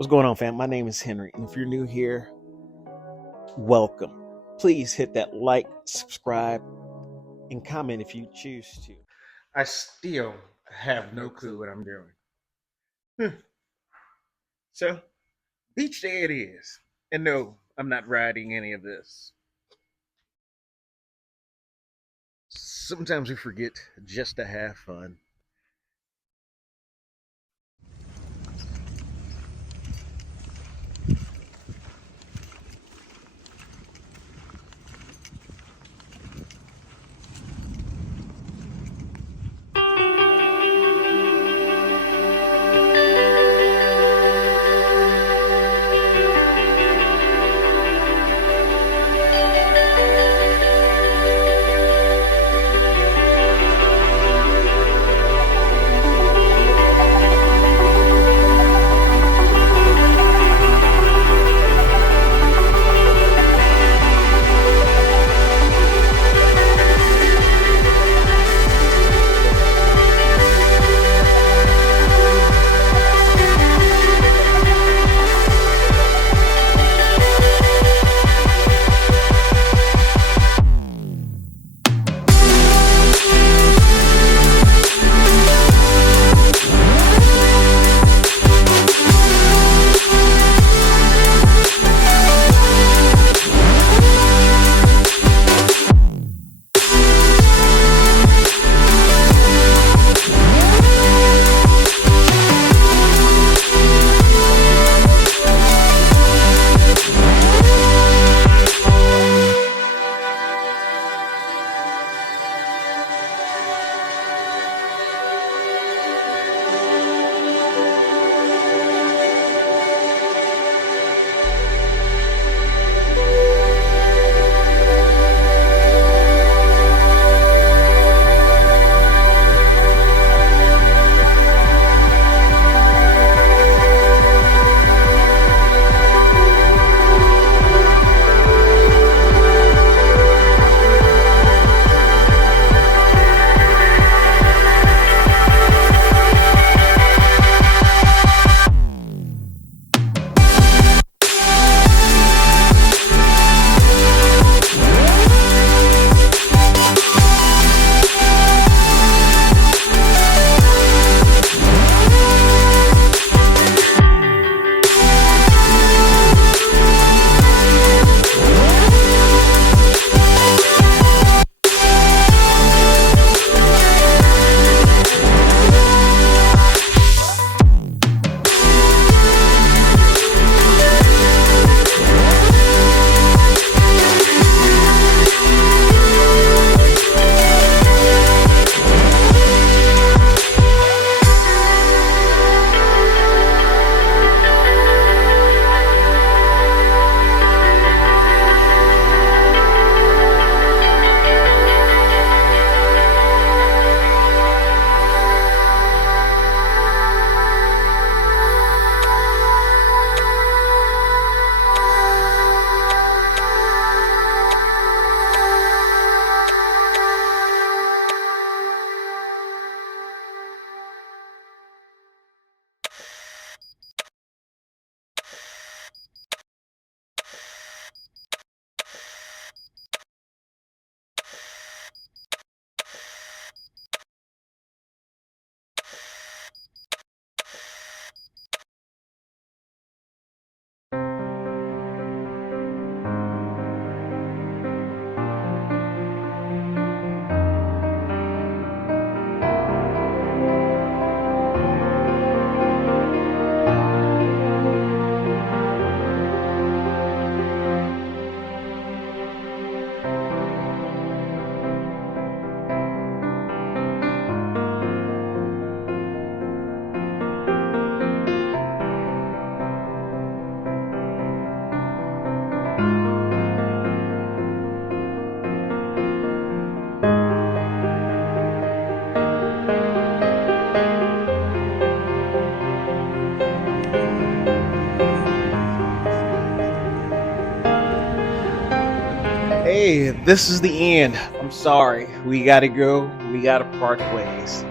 What's going on, fam? My name is Henry, and if you're new here, welcome. Please hit that like, subscribe, and comment if you choose to. I still have no clue what I'm doing. So, beach day it is. And no, I'm not riding any of this. Sometimes we forget just to have fun. Hey, this is the end. I'm sorry. We gotta go. We gotta part ways.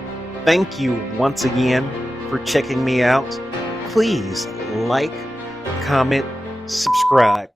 Thank you once again for checking me out. Please like, comment, subscribe.